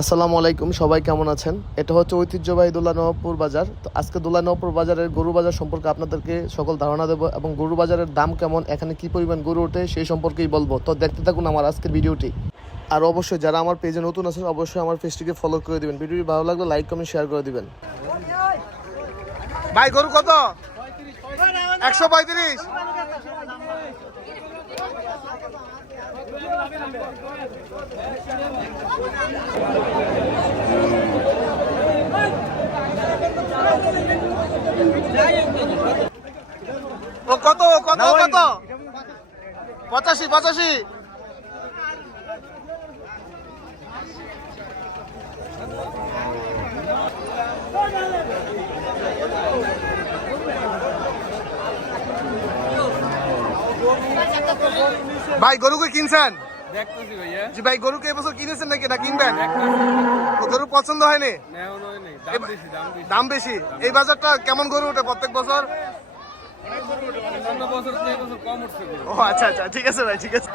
আসসালামু আলাইকুম, সবাই কেমন আছেন? এটা হচ্ছে ঐতিহ্যবাহী দোলানবাবপুর বাজার। তো আজকে দোলানবাবপুর বাজারের গরু বাজার সম্পর্কে আপনাদেরকে সকল ধারণা দেবো এবং গরু বাজারের দাম কেমন, এখানে কি পরিমাণ গরু ওঠে সেই সম্পর্কেই বলবো। তো দেখতে থাকুন আমার আজকের ভিডিওটি। আর অবশ্যই যারা আমার পেজে নতুন আছেন অবশ্যই আমার পেজটিকে ফলো করে দিবেন। ভিডিওটি ভালো লাগলে লাইক কমেন্ট শেয়ার করে দিবেন। ভাই গরু কত? 135। ও কত কত কত? 85। ভাই গরু কি কিনছেন? দেখতেছি ভাইয়া। জি ভাই, গরু কি এবছর কিনেছেন নাকি না কিনবেন? তো গরু পছন্দ হয়নি? দাম বেশি। এই বাজারটা কেমন গরু ওঠে প্রত্যেক বছর? ও আচ্ছা আচ্ছা, ঠিক আছে ভাই, ঠিক আছে।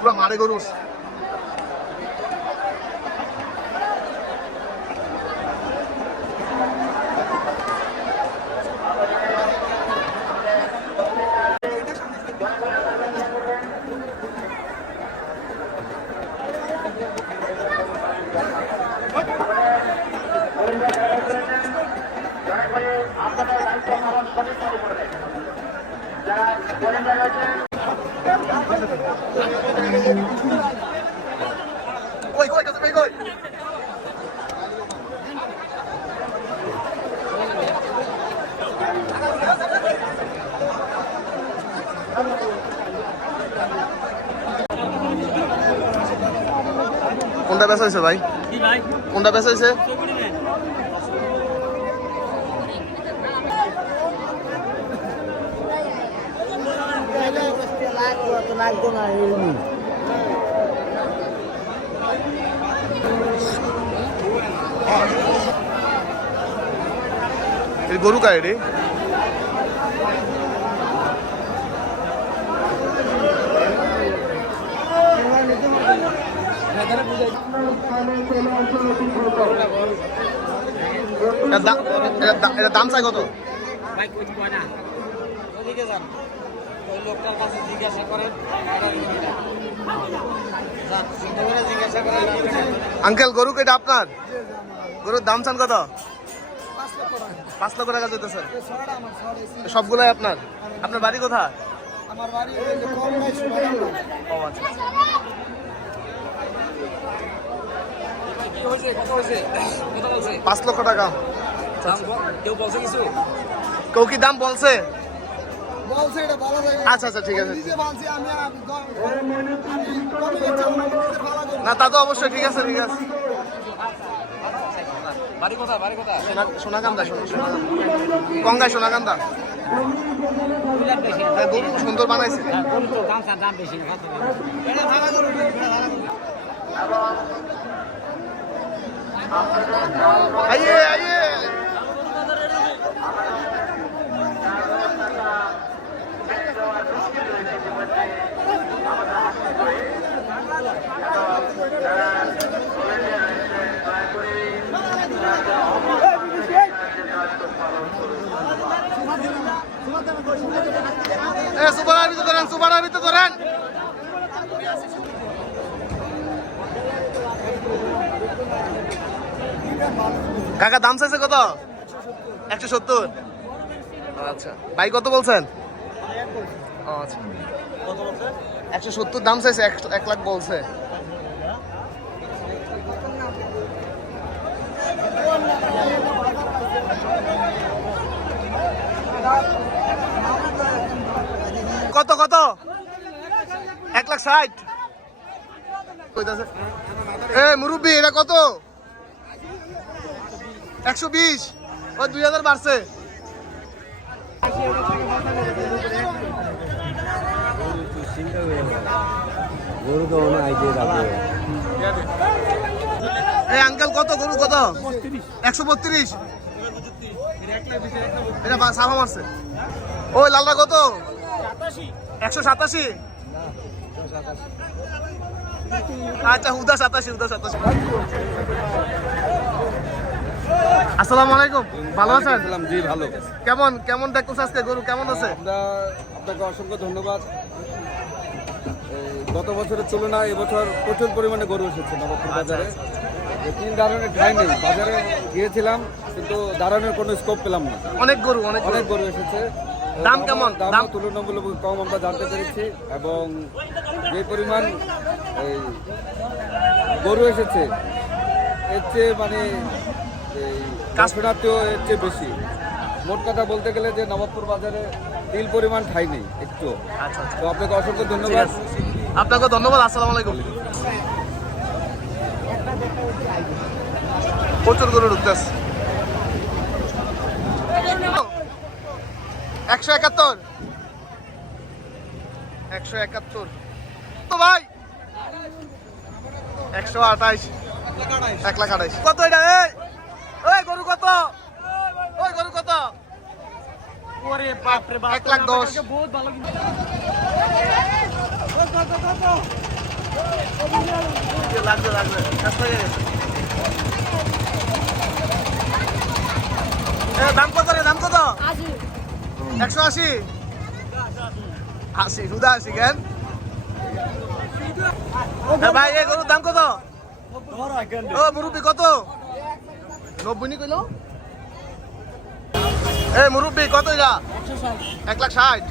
পুরো মারে গরু। কোনটা বেচা হয়েছে ভাই? কোনটা বেচা হয়েছে? গরু কায় রে? এটা দাম চাই কত? আঙ্কেল গরু এটা আপনার? গরুর দাম চান কত? 5 লক্ষ টাকা চলতেছে। সবগুলাই আপনার? আপনার বাড়ি কোথায়? আমার বাড়ি ও আচ্ছা। 5 লক্ষ টাকা কেউ কি দাম বলছে? আচ্ছা আচ্ছা, ঠিক আছে। না তা তো অবশ্যই, ঠিক আছে ঠিক আছে। সোনাকান্দা, গঙ্গায় সোনাকান্দা। গরু সুন্দর বানাইছে। আইয়ে আইয়ে সুপার ভিতরে ধরেন। কাকা দাম চাইছে কত? 170। আচ্ছা ভাই কত বলছেন? ও আচ্ছা 170 দাম চাইছে, 1 লাখ বলছে। কত কত 1,60,000 কইতাছে। এ মুরব্বি এটা কত? 120। ওই 2000 বাড়ছে। এই আঙ্কেল কত গরু কত? 132। এটা সাফা মারছে। ওই লালটা কত? 187। আচ্ছা হুদা 87। আসসালামু আলাইকুম, ভালো আছেন? জি ভালো। কেমন দেখতেছ আজকে গরু কেমন আছে? আপনাকে অসংখ্য ধন্যবাদ। গত বছরের তুলনায় এবছর প্রচুর পরিমাণে গরু এসেছে নবাবপুর বাজারে। 3 দাঁড়ানোর ঠাঁই নেই, বাজারে গিয়েছিলাম কিন্তু দাঁড়ানোর কোনো স্কোপ পেলাম না। অনেক গরু এসেছে। দাম কেমন? দাম তুলনামূলক কম আমরা জানতে পেরেছি, এবং যে পরিমাণ এই গরু এসেছে এর চেয়ে মানে এই কাশনাতেও এর চেয়ে বেশি। মোট কথা বলতে গেলে যে নবাবপুর বাজারে তিল পরিমাণ ঠাই নেই একটু। আচ্ছা তো আপনাকে অসংখ্য ধন্যবাদ। আপনাকে ধন্যবাদ। আসসালামু আলাইকুম। প্রচুর গরু ঢুকতেছে। 171 তো ভাই 128 1,28,000 কত এটা? ওই গরু কত? ওই গরু কত? ওরে বাপ রে বাপ 1,10,000 বহুত ভালো কিন্তু লাগবে কাজ হয়ে গেছে। দাম কত রে? দাম কত? 180 80 সুদা 80 কেন ভাই? এই গরুর দাম কত? ও মুরব্বি কত? 90 নি কইলো। এই মুরব্বি কত এটা? 1,60,000